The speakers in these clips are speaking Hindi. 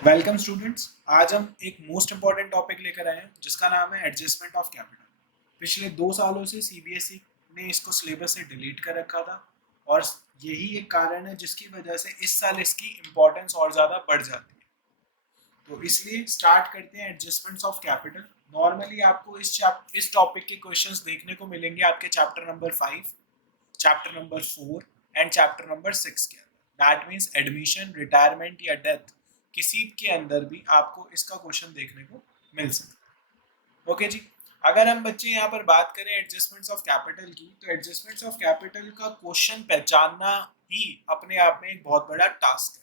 Welcome students. आज हम एक मोस्ट इम्पॉर्टेंट टॉपिक लेकर आए हैं जिसका नाम है एडजस्टमेंट ऑफ कैपिटल। पिछले 2 सालों से सीबीएसई ने इसको सिलेबस से डिलीट कर रखा था और यही एक कारण है जिसकी वजह से इस साल इसकी इम्पोर्टेंस और ज़्यादा बढ़ जाती है। तो इसलिए स्टार्ट करते हैं एडजस्टमेंट्स ऑफ कैपिटल। नॉर्मली आपको इस टॉपिक के क्वेश्चंस देखने को मिलेंगे आपके chapter number 5, chapter number 4 and chapter number 6 के अंदर। दैट मीन्स एडमिशन, रिटायरमेंट या डेथ किसी के अंदर भी आपको इसका क्वेश्चन देखने को मिल सकता है। ओके जी। अगर हम बच्चे यहाँ पर बात करें एडजस्टमेंट्स ऑफ कैपिटल की, तो एडजस्टमेंट्स ऑफ कैपिटल का क्वेश्चन पहचानना ही अपने आप में एक बहुत बड़ा टास्क है।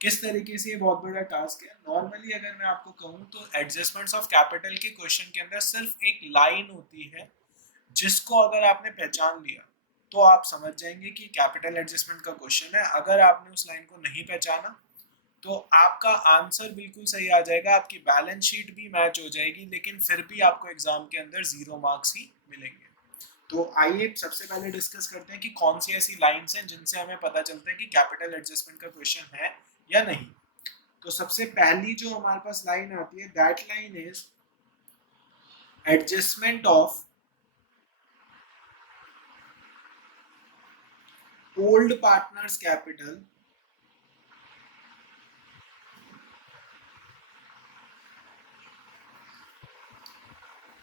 किस तरीके से ये बहुत बड़ा टास्क है? नॉर्मली अगर मैं आपको कहूँ तो एडजस्टमेंट्स ऑफ कैपिटल के क्वेश्चन के अंदर सिर्फ एक लाइन होती है जिसको अगर आपने पहचान लिया तो आप समझ जाएंगे कि कैपिटल एडजस्टमेंट का क्वेश्चन है। अगर आपने उस लाइन को नहीं पहचाना तो आपका आंसर बिल्कुल सही आ जाएगा, आपकी बैलेंस शीट भी मैच हो जाएगी, लेकिन फिर भी आपको एग्जाम के अंदर 0 मार्क्स ही मिलेंगे। तो आइए सबसे पहले डिस्कस करते हैं कि कौन सी ऐसी लाइन्स हैं जिनसे हमें पता चलता है कि कैपिटल एडजस्टमेंट का क्वेश्चन है या नहीं। तो सबसे पहली जो हमारे पास लाइन आती है, that line is adjustment of old partners capital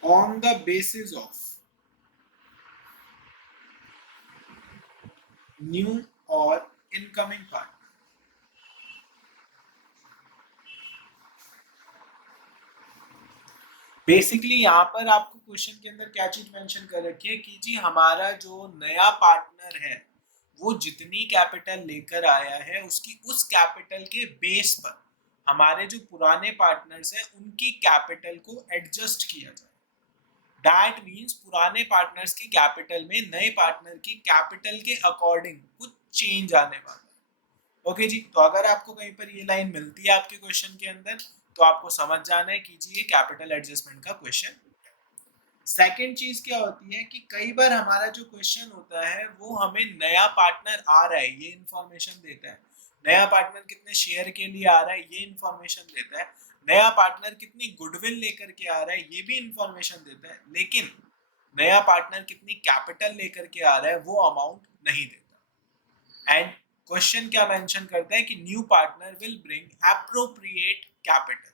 on the basis of new or incoming partner। Basically यहाँ पर आपको क्वेश्चन के अंदर क्या चीज मेंशन कर रखी है कि जी हमारा जो नया पार्टनर है वो जितनी कैपिटल लेकर आया है उसकी उस कैपिटल के बेस पर हमारे जो पुराने पार्टनर्स हैं उनकी कैपिटल को एडजस्ट किया जाए। दैट मीन्स पुराने पार्टनर्स की कैपिटल में नए पार्टनर की कैपिटल के अकॉर्डिंग कुछ चेंज आने वाला है। ओके जी। तो अगर आपको कहीं पर ये लाइन मिलती है आपके क्वेश्चन के अंदर तो आपको समझ जाना है कि जी ये कैपिटल एडजस्टमेंट का क्वेश्चन। सेकेंड चीज क्या होती है कि कई बार हमारा जो क्वेश्चन होता है वो हमें नया पार्टनर आ रहा है ये इंफॉर्मेशन देता है, नया पार्टनर कितने शेयर के लिए आ रहा है ये इंफॉर्मेशन देता है, नया पार्टनर कितनी गुडविल लेकर के आ रहा है ये भी इंफॉर्मेशन देता है, लेकिन नया पार्टनर कितनी कैपिटल लेकर के आ रहा है वो अमाउंट नहीं देता। एंड क्वेश्चन क्या मेंशन करता है कि new partner will bring appropriate capital.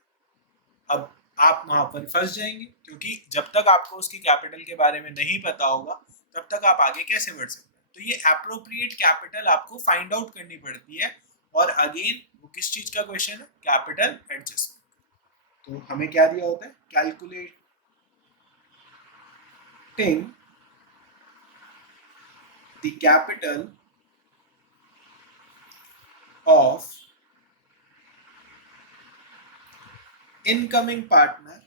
अब आप वहां पर फंस जाएंगे क्योंकि जब तक आपको उसकी कैपिटल के बारे में नहीं पता होगा तब तक आप आगे कैसे बढ़ सकते हैं। तो ये एप्रोप्रिएट कैपिटल आपको फाइंड आउट करनी पड़ती है और अगेन वो किस चीज का क्वेश्चन है? Capital adjustment. तो हमें क्या दिया होता है? Calculating the capital of incoming partner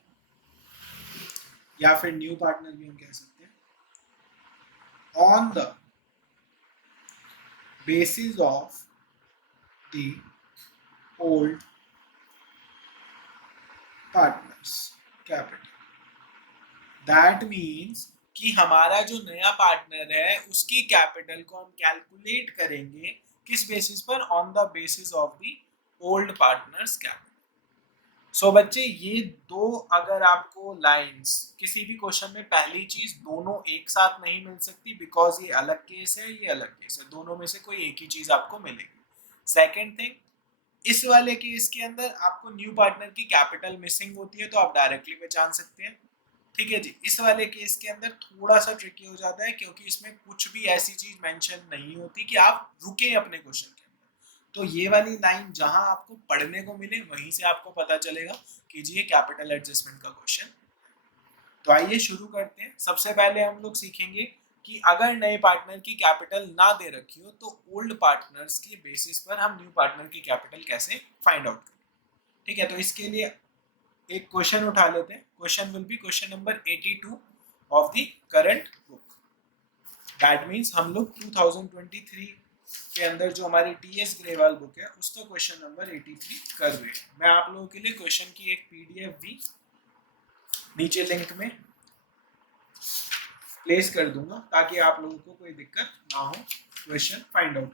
या फिर न्यू पार्टनर भी हम कह सकते हैं, on the basis of the old partners capital. That means कि हमारा जो नया पार्टनर है उसकी कैपिटल को हम कैलकुलेट करेंगे किस बेसिस पर? On the basis of the old partners capital. So बच्चे ये दो अगर आपको लाइंस किसी भी क्वेश्चन में, पहली चीज दोनों एक साथ नहीं मिल सकती बिकॉज ये अलग केस है ये अलग केस है, दोनों में से कोई एक ही चीज आपको मिलेगी। सेकेंड थिंग, इस वाले केस के अंदर आपको न्यू पार्टनर की कैपिटल मिसिंग होती है तो आप डायरेक्टली पहचान सकते हैं। ठीक है जी। इस वाले केस के अंदर थोड़ा सा ट्रिकी हो जाता है क्योंकि इसमें कुछ भी ऐसी चीज मेंशन नहीं होती कि आप रुके अपने क्वेश्चन के अंदर। तो ये वाली लाइन जहां आपको पढ़ने को मिले वहीं से आपको पता चलेगा कि जी ये कैपिटल एडजस्टमेंट का क्वेश्चन। तो आइए शुरू करते हैं। सबसे पहले हम लोग सीखेंगे कि अगर नए पार्टनर की कैपिटल ना दे रखी हो तो ओल्ड पार्टनर्स के बेसिस पर हम न्यू पार्टनर की कैपिटल कैसे फाइंड आउट करें। ठीक है। तो इसके लिए एक क्वेश्चन उठा लेते हैं। Question will be question number 82 of the current book. That means हम लोग 2023 के अंदर जो हमारी टीएस ग्रेवाल बुक है उसका क्वेश्चन नंबर 83 कर रहे हैं। मैं आप लोगों के लिए क्वेश्चन की एक पीडीएफ भी नीचे लिंक में प्लेस कर दूंगा ताकि आप लोगों को कोई दिक्कत ना हो क्वेश्चन फाइंड आउट।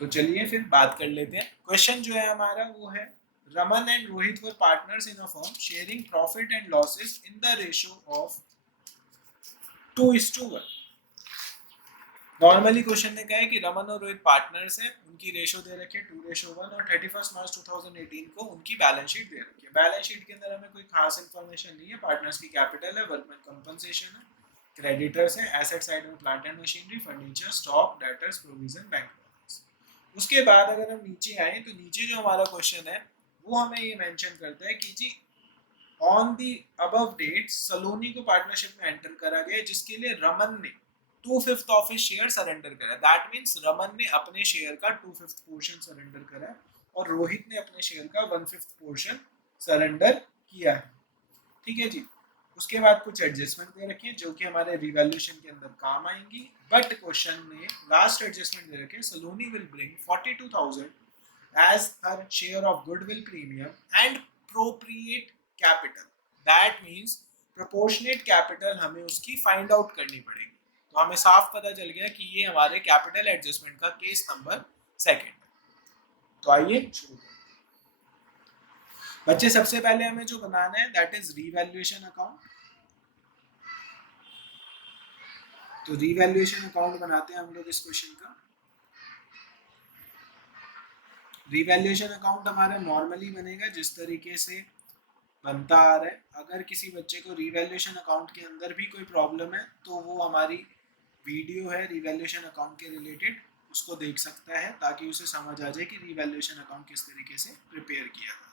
तो चलिए फिर बात कर लेते हैं। क्वेश्चन जो है हमारा वो है, Raman and Rohit were partners in a firm sharing profit and losses in the ratio of 2:1। Normally question ने कहा है कि रमन और रोहित पार्टनर्स हैं, उनकी रेशो दे रखी है 2:1 और 31 मार्च 2018 को उनकी बैलेंस शीट दे रखी है। बैलेंस शीट के अंदर हमें कोई खास इन्फॉर्मेशन नहीं है। पार्टनर्स की कैपिटल है, वर्कमैन कंपनसेशन है, क्रेडिटर्स है, एसेट साइड में plant and machinery, furniture, stock, debtors, provision, bank balance. उसके बाद अगर हम नीचे आए तो नीचे जो हमारा क्वेश्चन है वो हमें ये मेंशन करता है कि जी ऑन दी अबव डेट सलोनी को पार्टनरशिप में एंटर करा गया जिसके लिए रमन ने 2/5 ऑफ हिज शेयर सरेंडर करा। दैट मींस रमन ने अपने शेयर का 2/5 पोर्शन सरेंडर करा और रोहित ने अपने शेयर का 1/5 पोर्शन सरेंडर किया है। ठीक है जी। उसके बाद कुछ एडजस्टमेंट दे रखे हैं जो कि हमारे रिवैल्यूएशन के अंदर काम आएंगी। बट क्वेश्चन में लास्ट एडजस्टमेंट दे रखे, सलोनी will bring 42,000 as her share of goodwill premium and appropriate capital. That means proportionate capital हमें उसकी फाइंड आउट करनी पड़ेगी। तो हमें साफ पता चल गया कि ये हमारे कैपिटल एडजस्टमेंट का केस नंबर 2 है। तो आइए शुरू करते हैं। बच्चे सबसे पहले हमें जो बनाना है दैट इज रीवैल्यूएशन अकाउंट। तो रीवैल्यूएशन अकाउंट बनाते हैं हम लोग इस क्वेश्चन का। रीवैल्यूएशन अकाउंट हमारा नॉर्मली बनेगा जिस तरीके से बनता आ रहा है। अगर किसी बच्चे को रीवैल्यूएशन अकाउंट के अंदर भी कोई प्रॉब्लम है तो वो हमारी वीडियो है रीवैल्यूएशन अकाउंट के रिलेटेड, उसको देख सकता है ताकि उसे समझ आ जाए कि रीवैल्यूएशन अकाउंट किस तरीके से प्रिपेयर किया जाए।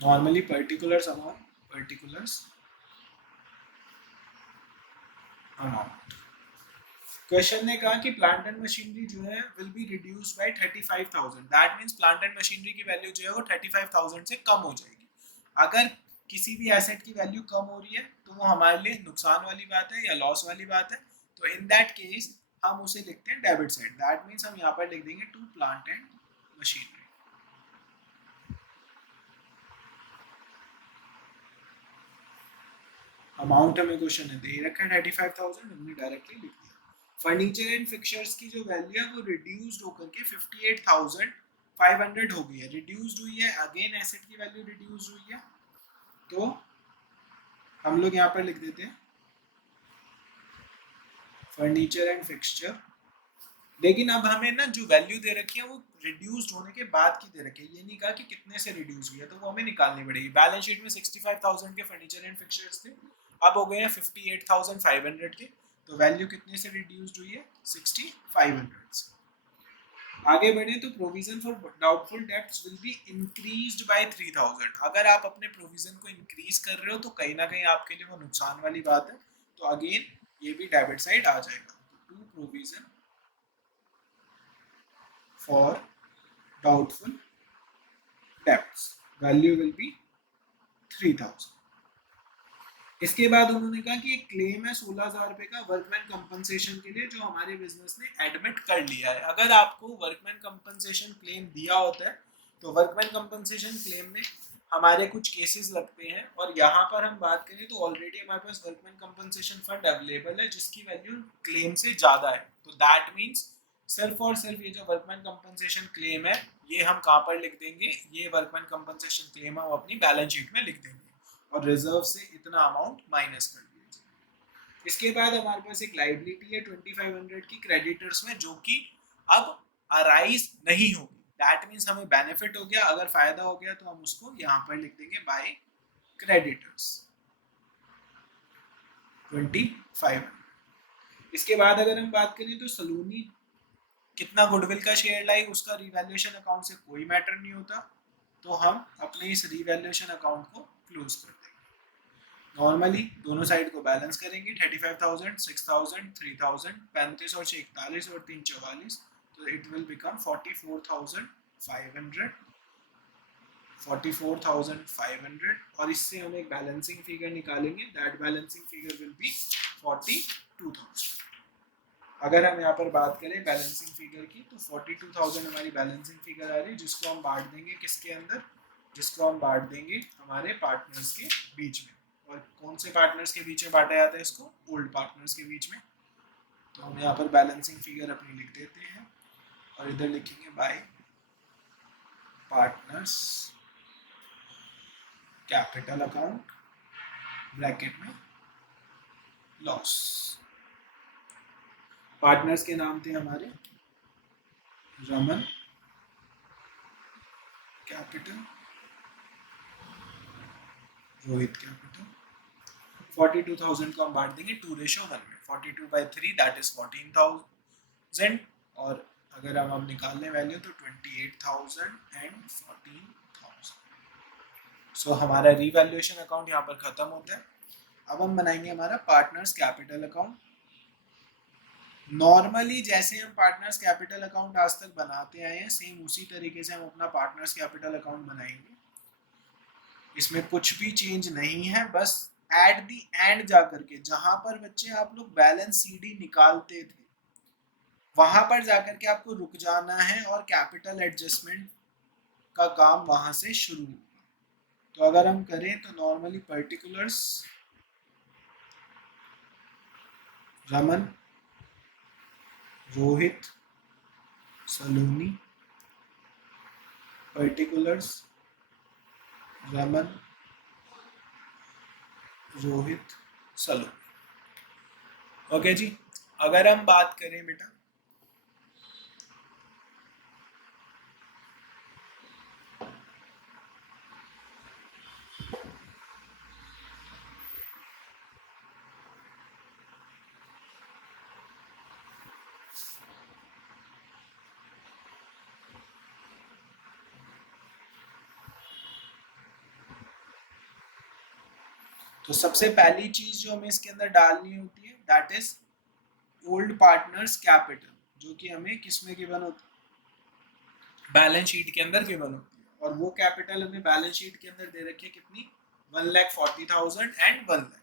Normally particulars amount. क्वेश्चन ने कहा कि प्लांट एंड मशीनरी जो है will be reduced by 35,000। That means plant and machinery की वैल्यू जो है वो 35,000 से कम हो जाएगी। अगर किसी भी एसेट की वैल्यू कम हो रही है तो वो हमारे लिए नुकसान वाली बात है या लॉस वाली बात है। तो इन दैट केस हम उसे लिखते हैं डेबिट साइड। दैट मींस हम यहाँ पर लिख देंगे to plant and machinery. Amount हमें क्वेश्चन ने दे रखा है 35,000, हमने डायरेक्टली लिख दिया। फर्नीचर एंड फिक्चर्स की जो वैल्यू है वो रिड्यूस्ड होकर के 58,500 हो गई है। रिड्यूस्ड हुई है, अगेन एसेट की वैल्यू रिड्यूस्ड हुई है तो हम लोग यहाँ पर लिख देते हैं फर्नीचर एंड फिक्सचर। लेकिन अब हमें ना जो वैल्यू दे रखी है वो रिड्यूस्ड होने के बाद की दे रखी है, ये नहीं कहा कि कितने से रिड्यूस हुई है, तो वो हमें निकालनी पड़ेगी। बैलेंस शीट में 65,000 के फर्नीचर एंड फिक्चर्स थे, अब हो गए हैं 58,500 के। तो वैल्यू कितने से रिड्यूस्ड हुई है? 6,500 से। आगे बढ़े तो provision for doubtful debts will be increased by 3,000। अगर आप अपने प्रोविजन को इंक्रीज कर रहे हो तो कहीं ना कहीं आपके लिए वो नुकसान वाली बात है। तो अगेन ये भी डेबिट साइड आ जाएगा। To provision for doubtful debts value will be 3,000। इसके बाद उन्होंने कहा कि एक क्लेम है 16,000 रुपए का वर्कमैन कंपनसेशन के लिए जो हमारे बिजनेस ने एडमिट कर लिया है। अगर आपको वर्कमैन कंपनसेशन क्लेम दिया होता है तो वर्कमैन कंपनसेशन क्लेम में हमारे कुछ केसेस लगते हैं और यहाँ पर हम बात करें तो ऑलरेडी हमारे पास वर्कमैन कंपनसेशन फंड अवेलेबल है जिसकी वैल्यू क्लेम से ज़्यादा है। तो दैट मीन्स सिर्फ और सिर्फ ये जो वर्कमैन कंपनसेशन क्लेम है ये हम कहाँ पर लिख देंगे, ये वर्कमैन कंपनसेशन क्लेम हम अपनी बैलेंस शीट में लिख देंगे और रिजर्व से इतना अमाउंट माइनस कर दिया जाए। इसके बाद हमारे पास एक लाइबिलिटी है 2,500 की क्रेडिटर्स में जो कि अब अराइज नहीं होगी। दैट मीन्स हमें बेनिफिट हो गया, अगर फायदा हो गया तो हम उसको यहाँ पर लिख देंगे बाय क्रेडिटर्स 2,500। इसके बाद अगर हम बात करें तो सलोनी कितना गुडविल का शेयर लाई उसका रिवैल्यूएशन अकाउंट से कोई मैटर नहीं होता, तो हम अपने इस रिवैल्यूएशन अकाउंट को क्लोज कर देंगे। नॉर्मली दोनों साइड को बैलेंस करेंगे 35,000, 6,000, 3,000, 35 और 41 और 3 44, तो इट विल बिकम 44,500 और इससे हम एक बैलेंसिंग फिगर निकालेंगे। That balancing figure will be 42,000। अगर हम यहाँ पर बात करें बैलेंसिंग फिगर की तो 42,000 हमारी बैलेंसिंग फिगर आ रही है जिसको हम बांट देंगे किसके अंदर, जिसको हम बांट देंगे हमारे पार्टनर्स के बीच में। और कौन से पार्टनर्स के बीच में बांटा जाता है इसको? ओल्ड पार्टनर्स के बीच में। तो हम यहाँ पर बैलेंसिंग फिगर अपनी लिख देते हैं और इधर लिखेंगे bye partners capital account bracket में लॉस। पार्टनर्स के नाम थे हमारे रमन कैपिटल, रोहित कैपिटल। 42,000 को हम बांट देंगे 2:1 में। 42/3 दैट इज 14,000 और अगर हम निकालने वैल्यू तो 28,000 एंड 14,000। सो हमारा रिवैल्यूएशन अकाउंट यहाँ पर खत्म होता है। अब हम बनाएंगे हमारा पार्टनर्स कैपिटल अकाउंट। नॉर्मली जैसे हम पार्टनर्स कैपिटल अकाउंट आज तक बनाते आए हैं सेम उसी तरीके से हम अपना पार्टनर्स कैपिटल अकाउंट बनाएंगे। इसमें कुछ भी चेंज नहीं है, बस एट दी एंड जाकर के जहां पर बच्चे आप लोग बैलेंस सीडी निकालते थे वहां पर जाकर के आपको रुक जाना है और कैपिटल एडजस्टमेंट का काम वहां से शुरू होगा। तो अगर हम करें तो नॉर्मली पर्टिकुलर्स रमन, रोहित, सलोनी, पर्टिकुलर्स रमन, रोहित, सलोनी। ओके जी। अगर हम बात करें बेटा तो सबसे पहली चीज जो हमें इसके अंदर डालनी होती है that is old partners capital, जो कि हमें किसमें गिवन होती है? बैलेंस शीट के अंदर गिवन होती है। और वो कैपिटल हमें बैलेंस शीट के अंदर दे रखी है कितनी? 1,40,000 एंड 1 लाख।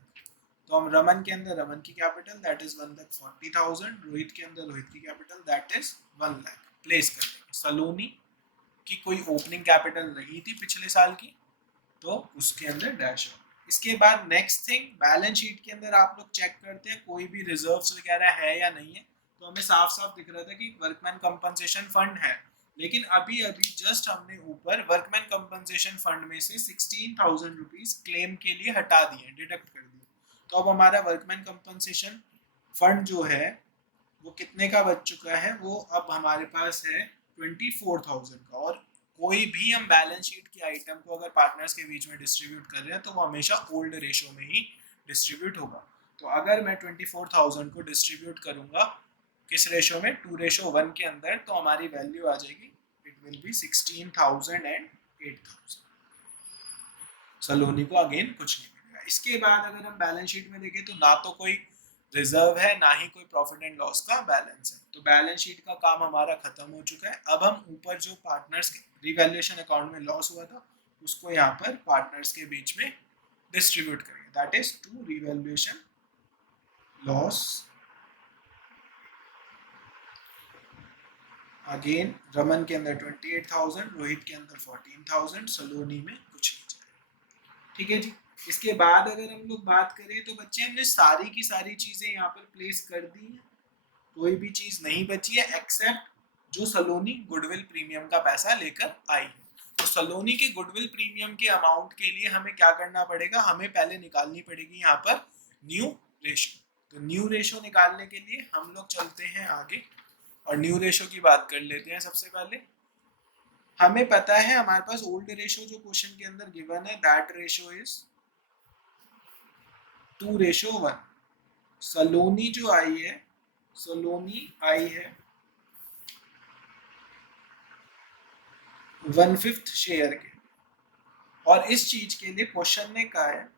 तो हम रमन के अंदर रमन की कैपिटल दैट इज 1,40,000, रोहित के अंदर रोहित की capital that is 1 lakh place कर देंगे। सलोनी की कोई ओपनिंग कैपिटल नहीं थी पिछले साल की तो उसके अंदर डैश हो। इसके बाद नेक्स्ट थिंग, बैलेंस शीट के अंदर आप लोग चेक करते हैं कोई भी रिजर्व्स वगैरह है या नहीं है। तो हमें साफ साफ दिख रहा था कि वर्कमैन कंपनसेशन फंड है, लेकिन अभी अभी जस्ट हमने ऊपर वर्कमैन कंपनसेशन फंड में से 16,000 रुपीज क्लेम के लिए हटा दिए, डिडक्ट कर दिए। तो अब हमारा वर्कमैन कंपनसेशन फंड जो है वो कितने का बच चुका है? वो अब हमारे पास है 24,000 का। और कोई भी हम बैलेंस शीट की आइटम को अगर पार्टनर्स के बीच में डिस्ट्रीब्यूट कर रहे हैं तो वो हमेशा ओल्ड रेशो में ही डिस्ट्रीब्यूट होगा। तो अगर मैं 24,000 को डिस्ट्रीब्यूट करूंगा किस रेशो में? 2:1 के अंदर, तो हमारी वैल्यू आ जाएगी इट विल बी 16,000 एंड 8,000। सलोनी को अगेन कुछ नहीं मिलेगा। इसके बाद अगर हम बैलेंस शीट में देखें तो ना तो कोई रिजर्व है ना ही कोई प्रॉफिट एंड लॉस का बैलेंस है। तो बैलेंस शीट का काम हमारा खत्म हो चुका है। अब हम ऊपर जो पार्टनर्स के रिवैल्यूएशन अकाउंट में लॉस हुआ था उसको यहाँ पर पार्टनर्स के बीच में डिस्ट्रीब्यूट करेंगे that is to revaluation loss. Again Raman के अंदर 28,000, रोहित के अंदर 14,000, सलोनी में कुछ नहीं जाएगा। ठीक है जी। इसके बाद अगर हम लोग बात करें तो बच्चे हमने सारी की सारी चीजें यहाँ पर प्लेस कर दी है, कोई भी चीज नहीं बची है एक्सेप्ट जो सलोनी गुडविल प्रीमियम का पैसा लेकर आई है। तो सलोनी के गुडविल प्रीमियम के अमाउंट के लिए हमें क्या करना पड़ेगा? हमें पहले निकालनी पड़ेगी यहाँ पर न्यू रेशो। तो न्यू रेशो निकालने के लिए हम लोग चलते हैं आगे और न्यू रेशो की बात कर लेते हैं। सबसे पहले हमें पता है हमारे पास ओल्ड रेशो जो क्वेश्चन के अंदर गिवन है दैट रेशो इज 2:1। सलोनी जो आई है, सलोनी आई है 1/5 शेयर के, और इस चीज के लिए क्वेश्चन ने कहा है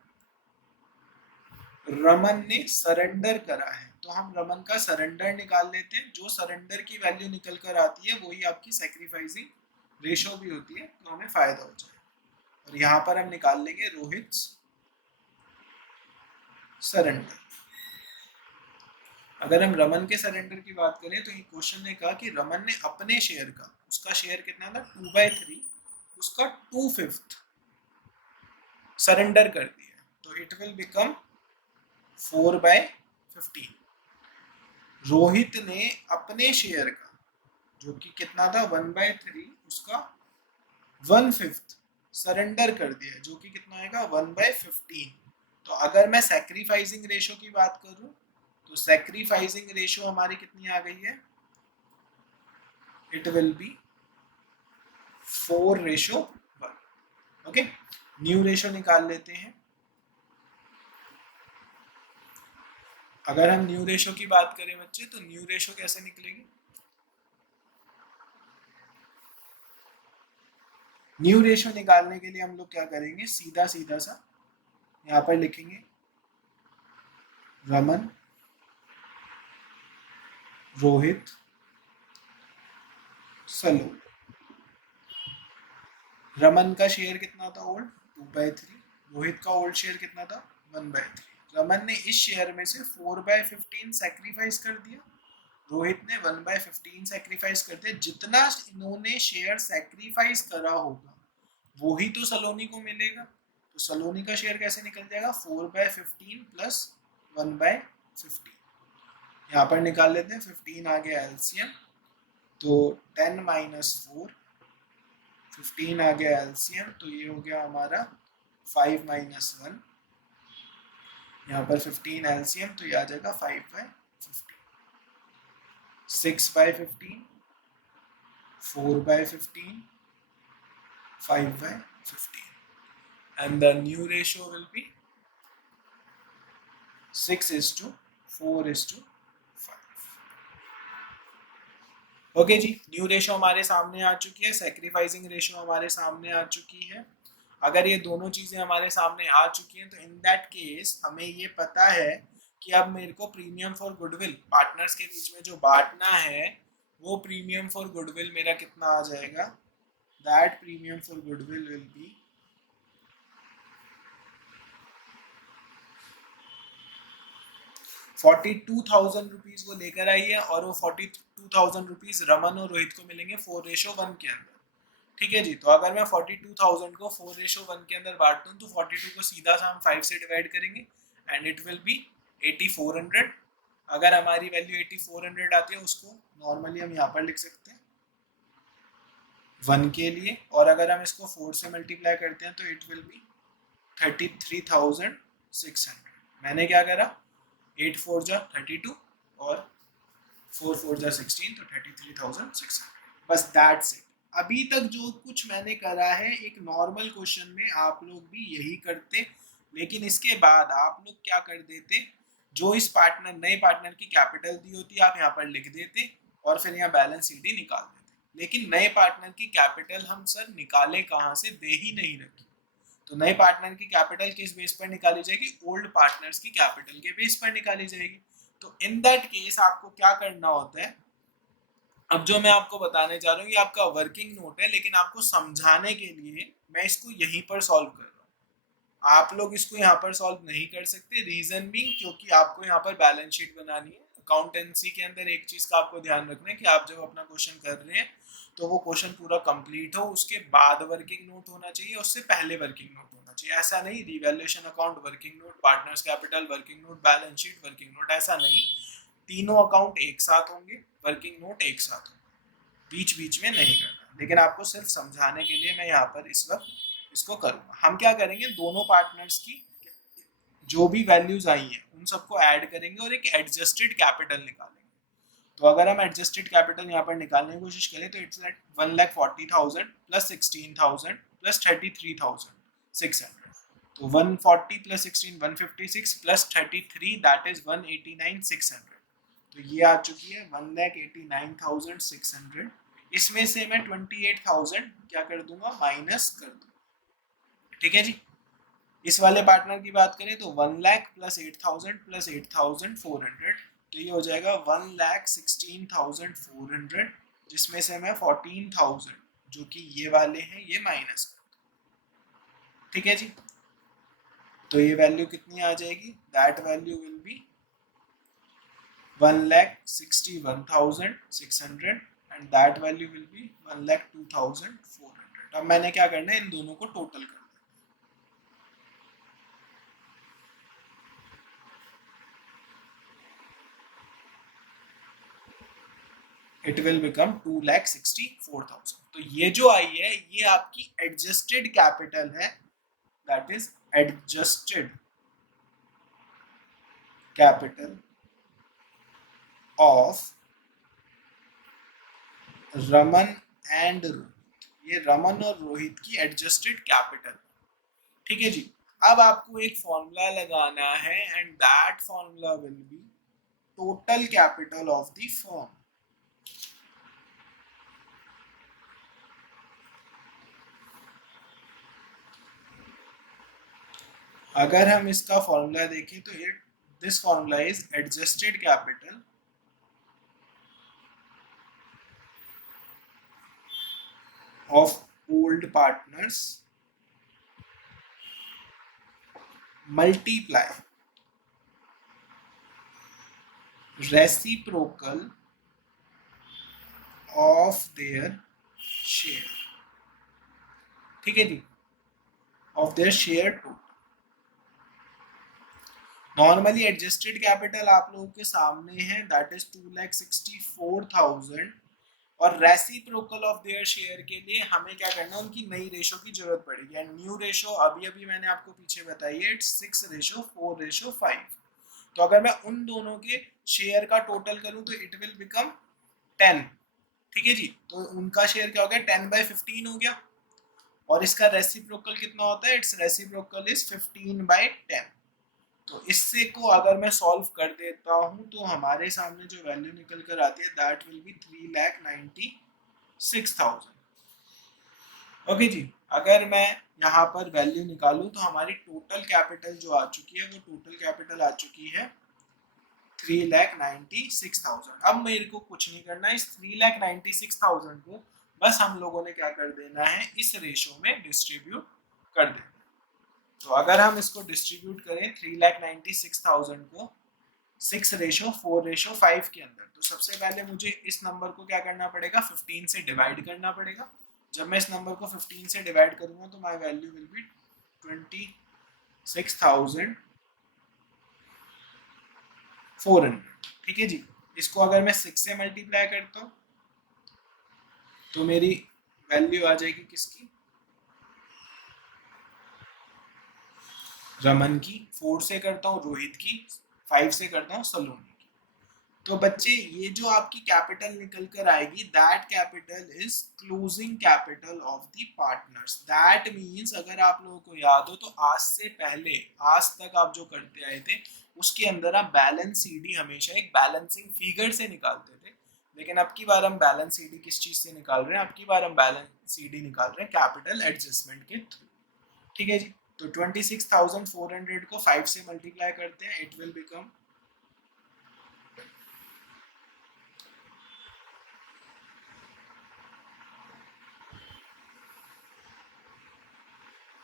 रमन ने सरेंडर करा है। तो हम रमन का सरेंडर निकाल लेते हैं। जो सरेंडर की वैल्यू निकल कर आती है वही आपकी सैक्रिफाइसिंग रेशो भी होती है, तो हमें फायदा हो जाए। और यहाँ पर हम निकाल लेंगे रोहित सरेंडर। अगर हम रमन के सरेंडर की बात करें तो ये क्वेश्चन ने कहा कि रमन ने अपने शेयर का, उसका शेयर कितना था 2/3, उसका 2/5 सरेंडर कर दिया। तो इट विल बिकम 4/15। रोहित ने अपने शेयर का जो कि कितना था 1/3 उसका 1/5 सरेंडर कर दिया जो कि कितना आएगा 1/15। तो अगर मैं सैक्रिफाइसिंग रेशो की बात करूं तो सैक्रिफाइसिंग रेशो हमारी कितनी आ गई है, it will be 4:1। Okay, new ratio निकाल लेते हैं। अगर हम न्यू रेशो की बात करें बच्चे तो न्यू रेशो कैसे निकलेगी, न्यू रेशो निकालने के लिए हम लोग क्या करेंगे, सीधा सीधा सा यहाँ पर लिखेंगे रमन, रोहित, सलो। रमन का शेयर कितना था ओल्ड 2/3, रोहित का ओल्ड शेयर कितना था 1/3। रमन ने इस शेयर में से 4/15 सेक्रीफाइस कर दिया, रोहित ने 1/15 सेक्रीफाइस कर दिया। जितना इन्होंने शेयर सेक्रीफाइस करा होगा वही तो सलोनी को मिलेगा। तो सलोनी का शेयर कैसे निकल जाएगा 4/15 प्लस 1/15। यहाँ पर निकाल लेते हैं, 15 आ गया एलसीएम तो 10 - 4, 15 आ गया एलसीएम तो ये हो गया हमारा 5 - 1। यहाँ पर 15 एलसीएम तो ये आ जाएगा 5/15, 6/15, 4/15, 5/15, and the new ratio will be 6:4:5। Okay जी, न्यू रेशो हमारे सामने आ चुकी है, सैक्रिफाइसिंग रेशो हमारे सामने आ चुकी है। अगर ये दोनों चीजें हमारे सामने आ चुकी हैं तो इन दैट केस हमें ये पता है कि अब मेरे को प्रीमियम फॉर गुडविल पार्टनर्स के बीच में जो बांटना है वो प्रीमियम फॉर गुडविल मेरा कितना आ जाएगा, that premium for goodwill will be 42,000 rupees वो लेकर आई है और वो 42,000 रुपीज रमन और रोहित को मिलेंगे 4:1 के अंदर। ठीक है जी, तो अगर मैं 42,000 को 4:1 के अंदर बांट दूं तो 42 को सीधा सा हम 5 से डिवाइड करेंगे एंड इट विल बी 8400। अगर हमारी वैल्यू 8400 आती है उसको नॉर्मली हम यहाँ पर लिख सकते हैं 1 के लिए, और अगर हम इसको 4 से मल्टीप्लाई करते हैं तो इट विल बी 33,600। मैंने क्या करा, 8 4 जा 32 और 4 4 जा 16 तो 33,600। बस दैट्स इट। अभी तक जो कुछ मैंने करा है एक नॉर्मल क्वेश्चन में आप लोग भी यही करते, लेकिन इसके बाद आप लोग क्या कर देते, जो इस पार्टनर नए पार्टनर की कैपिटल दी होती आप यहाँ पर लिख देते और फिर यहाँ बैलेंस शीट निकाल देते। लेकिन नए पार्टनर की कैपिटल हम सर निकाले कहाँ से, दे ही नहीं रखी। तो नए पार्टनर की कैपिटल किस बेस पर निकाली जाएगी, ओल्ड पार्टनर्स की कैपिटल के बेस पर निकाली जाएगी। तो इन दैट केस आपको क्या करना होता है, अब जो मैं आपको बताने जा रहा हूँ ये आपका वर्किंग नोट है, लेकिन आपको समझाने के लिए मैं इसको यहीं पर सॉल्व कर रहा हूँ। आप लोग इसको यहाँ पर सॉल्व नहीं कर सकते, रीजन भी क्योंकि आपको यहाँ पर बैलेंस शीट बनानी है। अकाउंटेंसी के अंदर एक चीज का आपको ध्यान रखना है कि आप जब अपना क्वेश्चन कर रहे हैं तो वो क्वेश्चन पूरा कंप्लीट हो, उसके बाद वर्किंग नोट होना चाहिए, उससे पहले वर्किंग नोट होना चाहिए। ऐसा नहीं revaluation account working note, partners capital working note, balance sheet working note, ऐसा नहीं। तीनों अकाउंट एक साथ होंगे, वर्किंग नोट एक साथ होंगे, बीच बीच में नहीं करना। लेकिन आपको सिर्फ समझाने के लिए मैं यहाँ पर इस वक्त इसको करूँगा। हम क्या करेंगे, दोनों पार्टनर्स की जो भी वैल्यूज आई हैं उन सबको ऐड करेंगे और एक एडजस्टेड कैपिटल निकालेंगे। तो अगर हम एडजस्टेड कैपिटल यहाँ पर निकालने की कोशिश करें तो इट्स लाइक 1,40,000 प्लस 16,000 प्लस 33,600। तो 140 प्लस 16 156 प्लस 33 दैट इज 189,600। तो ये आ चुकी है 1,89,600। इसमें से मैं 28,000 क्या कर दूंगा, माइनस कर दूंगा। ठीक है जी, इस वाले पार्टनर की बात करें तो 1 लाख प्लस 8,000 प्लस 8,400 तो ये हो जाएगा 1,16,400, जिसमें से मैं 14,000 जो कि ये वाले हैं ये माइनस कर दूं। ठीक है जी, तो ये वैल्यू कितनी आ जाएगी, that value will B 1,61,600 and that value will B 1,02,400। अब मैंने क्या करना है, इन दोनों को टोटल करना है। It will become 2,64,000। तो ये जो आई है ये आपकी एडजस्टेड कैपिटल है, that is adjusted capital of Raman and Rohit. ये रमन और रोहित की एडजस्टेड कैपिटल, ठीक है जी। अब आपको एक फॉर्मूला लगाना है and that formula will be total capital of the firm. अगर हम इसका फॉर्मूला देखें तो ये this formula is adjusted capital of old partners multiply reciprocal of their share, ठीक है जी, of their share two. Normally adjusted capital आप लोगों के सामने है, दैट इज 2,64,000, और रेसिप्रोकल ऑफ देयर शेयर के लिए हमें क्या करना है, उनकी नई रेशो की जरूरत पड़ेगी। एंड न्यू रेशो अभी अभी मैंने आपको पीछे बताई है, इट्स 6:4:5। तो अगर मैं उन दोनों के शेयर का टोटल करूं तो इट विल बिकम 10, ठीक है जी। तो उनका शेयर क्या हो गया, 10/15 हो गया, और इसका रेसिप्रोकल कितना होता है, इट्स रेसिप्रोकल इज 15/10। तो इससे को अगर मैं सॉल्व कर देता हूं तो हमारे सामने जो वैल्यू निकल कर आती है दैट विल बी 3,96,000। ओके जी। अगर मैं यहाँ पर वैल्यू निकालूं तो हमारी टोटल कैपिटल जो आ चुकी है वो टोटल कैपिटल आ चुकी है 3,96,000। अब मेरे को कुछ नहीं करना, इस 3,96,000 को बस हम लोगों ने क्या कर देना है, इस रेशो में डिस्ट्रीब्यूट कर देना। तो अगर हम इसको डिस्ट्रीब्यूट करें 3,96,000 को 6:4:5 के अंदर, तो सबसे पहले मुझे इस नंबर को क्या करना पड़ेगा, 15 से डिवाइड करना पड़ेगा। जब मैं इस नंबर को 15 से डिवाइड करूंगा तो माय वैल्यू विल बी 26,400, ठीक है जी। इसको अगर मैं 6 से मल्टीप्लाई करता हूँ तो मेरी वैल्यू आ जाएगी किसकी, रमन की। 4 से करता हूँ रोहित की, 5 से करता हूँ सलोनी की। तो बच्चे ये जो आपकी कैपिटल निकल कर आएगी, that capital is closing capital of the partners. That means अगर आप लोगों को याद हो तो आज से पहले, आज तक आप जो करते आए थे उसके अंदर आप बैलेंस सीडी हमेशा एक बैलेंसिंग फिगर से निकालते थे, लेकिन अब की बार हम बैलेंस सीडी किस चीज से निकाल रहे हैं, अब की बार हम बैलेंस सीडी निकाल रहे हैं कैपिटल एडजस्टमेंट के थ्रू, ठीक है जी। तो 26,400 को 5 से मल्टीप्लाई करते हैं, इट विल बिकम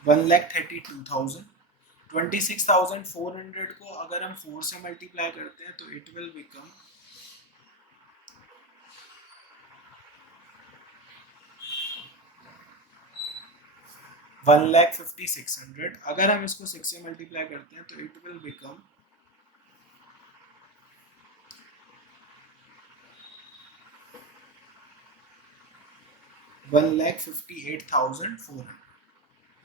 1,32,000। 26,400 को अगर हम 4 से मल्टीप्लाई करते हैं तो इट विल बिकम 1,56,000। अगर हम इसको 6 से मल्टीप्लाई करते हैं तो इट विल बिकम 1,58,400।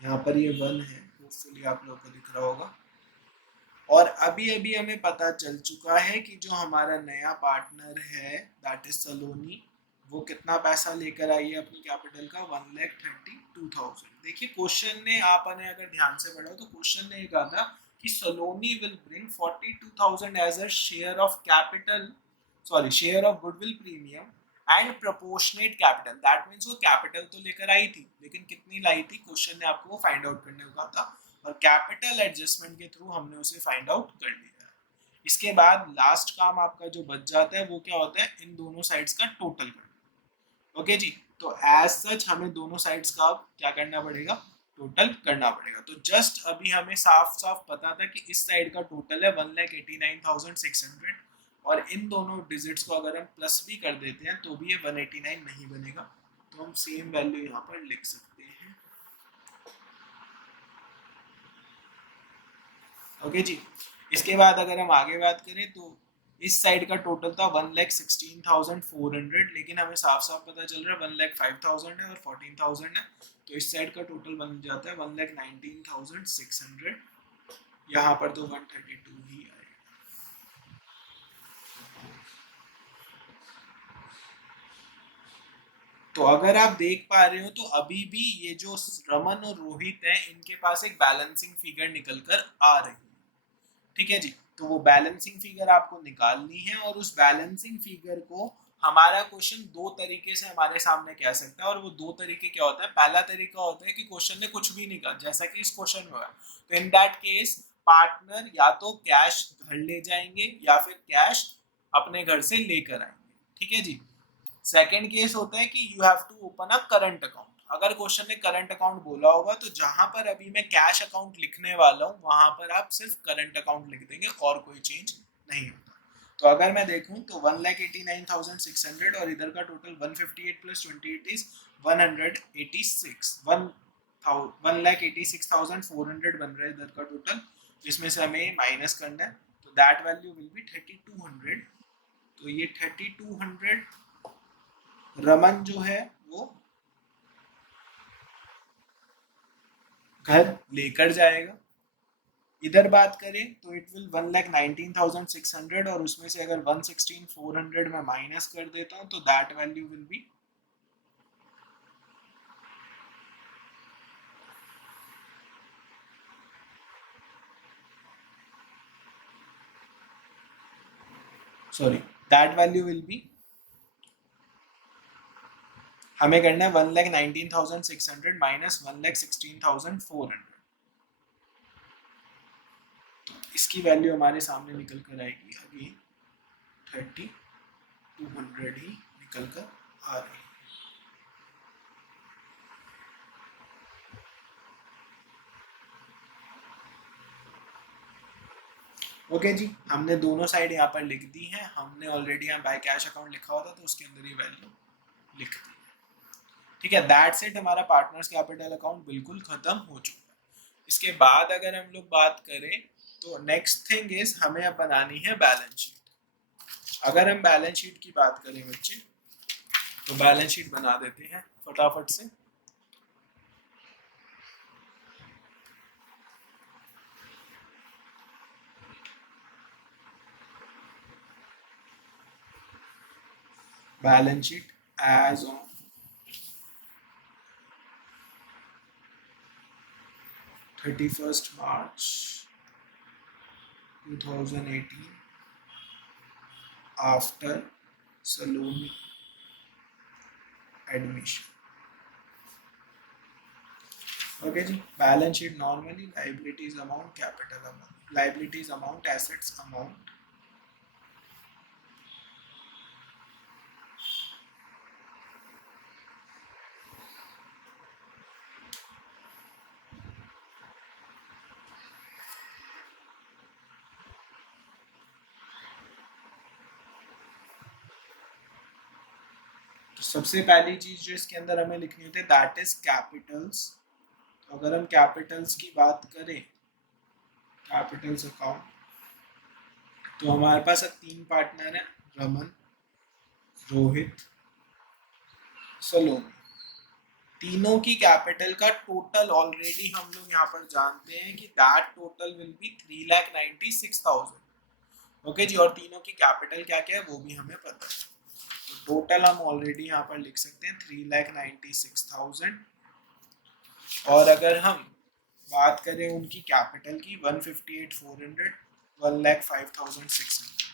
यहाँ पर ये 1 है, होपफुली आप लोगों को दिख रहा होगा। और अभी अभी हमें पता चल चुका है कि जो हमारा नया पार्टनर है दैट इज सलोनी, वो कितना पैसा लेकर आई है अपनी कैपिटल का, 1,32,000। देखिए क्वेश्चन ने, आपने अगर ध्यान से पढ़ा तो क्वेश्चन ने कहा था कि Saloni will bring 42,000 as a share of capital, sorry share of goodwill premium and proportionate capital. That means वो कैपिटल तो लेकर आई थी, लेकिन कितनी लाई थी, क्वेश्चन ने आपको वो फाइंड आउट करने को कहा था, और कैपिटल एडजस्टमेंट के थ्रू हमने उसे फाइंड आउट कर लिया। इसके बाद लास्ट काम आपका जो बच जाता है वो क्या होता है, इन दोनों साइड्स का टोटल करना। ओके जी। तो एज सच हमें दोनों साइड्स का क्या करना पड़ेगा, टोटल करना पड़ेगा। तो जस्ट अभी हमें साफ साफ पता था कि इस साइड का टोटल है 1,89,600, और इन दोनों डिजिट्स को अगर हम प्लस भी कर देते हैं तो भी ये 189 नहीं बनेगा, तो हम सेम वैल्यू यहाँ पर लिख सकते हैं। ओके जी। इसके बाद अगर हम आगे बात करें तो इस साइड का टोटल था 1,16,400, लेकिन हमें साफ साफ पता चल रहा है 1,05,000 है और 14,000 है, तो इस साइड का टोटल बन जाता है 1,19,600। यहाँ पर तो 132 ही आएगा। तो अगर आप देख पा रहे हो तो अभी भी ये जो रमन और रोहित है इनके पास एक बैलेंसिंग फिगर निकल कर आ रही है, ठीक है जी। तो वो बैलेंसिंग फिगर आपको निकालनी है और उस बैलेंसिंग फिगर को हमारा क्वेश्चन दो तरीके से हमारे सामने कह सकता है, और वो दो तरीके क्या होता है। पहला तरीका होता है कि क्वेश्चन ने कुछ भी निकाल, जैसा कि इस क्वेश्चन में हुआ, तो इन दैट केस पार्टनर या तो कैश घर ले जाएंगे या फिर कैश अपने घर से लेकर आएंगे, ठीक है जी। सेकेंड केस होता है कि you have to open a current account. अगर क्वेश्चन ने करंट अकाउंट बोला होगा तो जहां पर अभी मैं कैश अकाउंट लिखने वाला हूं वहां पर आप सिर्फ करंट अकाउंट लिख देंगे और कोई चेंज नहीं होता। तो अगर मैं देखूं तो 1,89,600 और इधर का टोटल 158 प्लस 28 इज 186 1,86,400 बन रहा है इधर का टोटल, जिसमें से हमें माइनस करना है, तो दैट वैल्यू विल बी 3,200। तो ये 3,200 रमन जो है वो घर लेकर जाएगा। इधर बात करें तो इट विल 1,19,600 और उसमें से अगर 116,400 में माइनस कर देता हूं तो that value will B that value will B, हमें करना है 1,19,600 माइनस 1,16,400। इसकी वैल्यू हमारे सामने निकल कर आएगी अगेन 3,200 ही निकल कर आ रही है। ओके जी, हमने दोनों साइड यहाँ पर लिख दी हैं। हमने ऑलरेडी यहाँ बाय कैश अकाउंट लिखा हुआ था तो उसके अंदर ये वैल्यू लिख दी है, ठीक है। दैट्स इट, हमारा पार्टनर्स कैपिटल अकाउंट बिल्कुल खत्म हो चुका है। इसके बाद अगर हम लोग बात करें तो नेक्स्ट थिंग इज हमें अब बनानी है बैलेंस शीट। अगर हम बैलेंस शीट की बात करें बच्चे तो बैलेंस शीट बना देते हैं फटाफट से। Balance sheet as on 31st March 2018 after Saloni admission। Okay जी, balance sheet normally liabilities amount, capital amount, liabilities amount, assets amount, तो सबसे पहली चीज जो इसके अंदर हमें लिखनी होती है दैट इज कैपिटल्स। तो अगर हम कैपिटल्स की बात करें, कैपिटल्स अकाउंट, तो हमारे पास अब तीन पार्टनर हैं, रमन, रोहित, सलोनी। तीनों की कैपिटल का टोटल ऑलरेडी हम लोग यहाँ पर जानते हैं कि that total will be 3,96,000। Okay जी, और तीनों की कैपिटल क्या क्या है वो भी हमें पता है, तो टोटल हम ऑलरेडी यहाँ पर लिख सकते हैं 3,96,000। और अगर हम बात करें उनकी कैपिटल की 158,400, 1,05,600,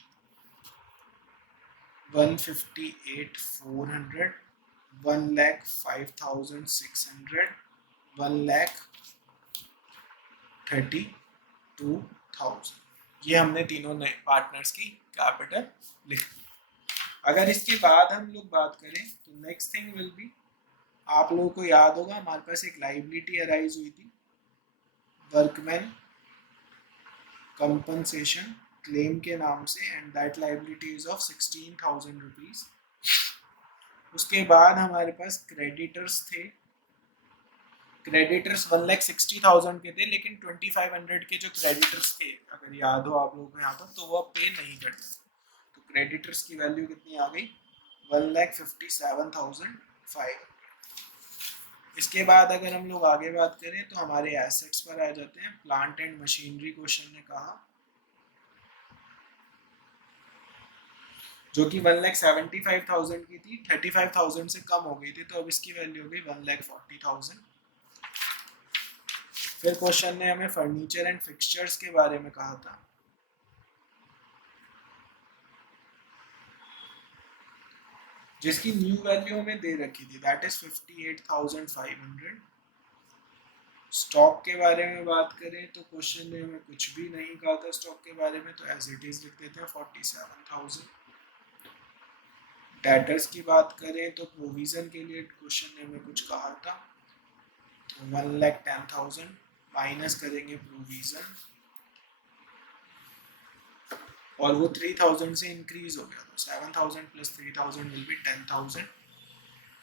158,400, 1,05,600, 1,32,000, ये हमने तीनों नए पार्टनर्स की कैपिटल लिख दी। अगर इसके बाद हम लोग बात करें तो नेक्स्ट थिंग विल बी, आप लोगों को याद होगा हमारे पास एक लाइबिलिटी अराइज हुई थी, वर्कमैन कंपनसेशन क्लेम के नाम से, and that liability is of 16,000 rupees. उसके बाद हमारे पास क्रेडिटर्स थे, क्रेडिटर्स 1,60,000 के थे, लेकिन 2,500 के जो क्रेडिटर्स थे अगर याद हो आप लोगों को यहाँ पर, तो वो पे नहीं करते, क्रेडिटर्स की वैल्यू कितनी आ गई 1,57,500। इसके बाद अगर हम लोग आगे बात करें तो हमारे एसेट्स पर आ जाते हैं। प्लांट एंड मशीनरी क्वेश्चन ने कहा, जो कि 1,75,000 की थी, 35,000 से कम हो गई थी, तो अब इसकी वैल्यू हो गई 1,40,000। फिर क्वेश्चन ने हमें फर्नीचर एंड फिक्सचर्स के बारे में कहा था, जिसकी न्यू वैल्यू हमें दे रखी थी, दैट इज 58,500। स्टॉक के बारे में बात करें तो क्वेश्चन ने हमें कुछ भी नहीं कहा था स्टॉक के बारे में, तो एज इट इज लिख देते हैं 47,000। डेटर्स की बात करें तो प्रोविजन के लिए क्वेश्चन ने हमें कुछ कहा था, तो 1,10,000 माइनस करेंगे प्रोविजन, और वो 3,000 से इंक्रीज हो गया, तो 7,000 प्लस 3,000 विल बी 10,000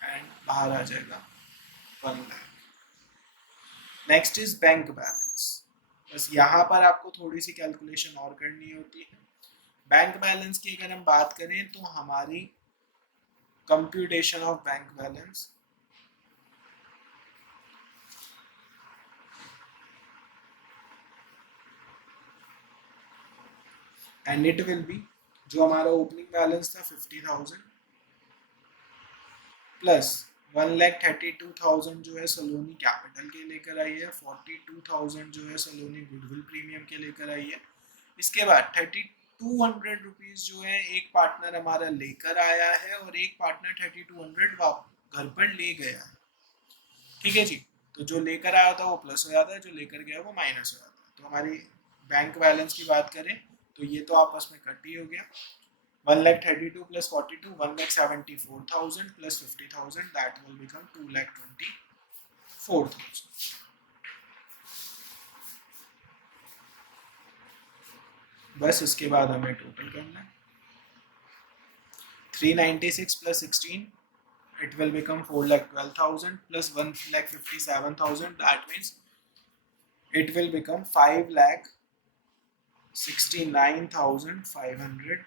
एंड बाहर आ जाएगा 1 lakh. Next is bank balance. बस यहाँ पर आपको थोड़ी सी कैलकुलेशन और करनी होती है। बैंक बैलेंस की अगर हम बात करें तो हमारी computation of bank balance and it will be, जो हमारा ओपनिंग बैलेंस था 50,000 प्लस 1,32,000 जो है सलोनी कैपिटल के लेकर आई है, 42,000 जो है सलोनी गुडविल प्रीमियम के लेकर आई है। इसके बाद 3,200 रुपीज जो है एक पार्टनर हमारा लेकर आया है और एक पार्टनर 3,200 घर पर ले गया है। ठीक है जी, तो जो लेकर आया था वो प्लस हो जाता है, जो लेकर गया वो माइनस हो जाता है। तो हमारी बैंक बैलेंस की बात करें तो ये तो आपस में कट ही हो गया, 1,32,000 plus 42, 1,74,000 plus 50,000, that will become 2,24,000. बस इसके बाद हमें टोटल करना है, 396 plus 16, it will become 4,12,000 plus 1,57,000, that means it will become 5,69,500.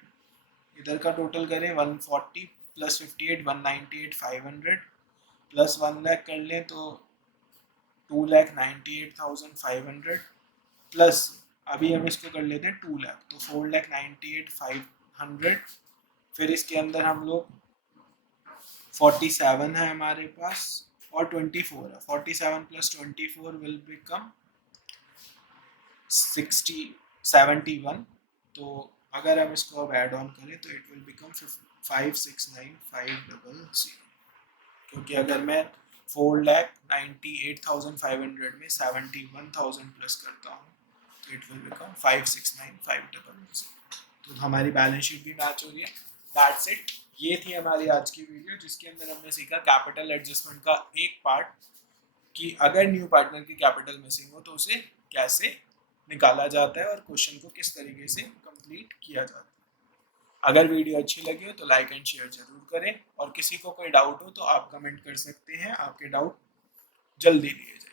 इधर का टोटल करें 140 प्लस 58 198,500 प्लस 1 लाख कर लें तो 2,98,500 प्लस अभी हम इसको कर लेते हैं 2 लाख, तो 4,98,500। फिर इसके अंदर हम लोग 47 है हमारे पास और 24 है, 47 प्लस 24 विल बिकम 71। तो अगर हम इसको अब ऐड ऑन करें तो इट विल बिकम 5,69,500, क्योंकि अगर मैं 4,98,500 में 71,000 प्लस करता हूँ तो इट विल बिकम 5,69,500। तो हमारी बैलेंस शीट भी मैच हो रही है। दैट्स इट, ये थी हमारी आज की वीडियो, जिसके अंदर हमने सीखा कैपिटल एडजस्टमेंट का एक पार्ट, कि अगर न्यू पार्टनर की कैपिटल मिसिंग हो तो उसे कैसे निकाला जाता है और क्वेश्चन को किस तरीके से कंप्लीट किया जाता है। अगर वीडियो अच्छी लगी हो तो लाइक एंड शेयर जरूर करें, और किसी को कोई डाउट हो तो आप कमेंट कर सकते हैं, आपके डाउट जल्दी लिए जाए।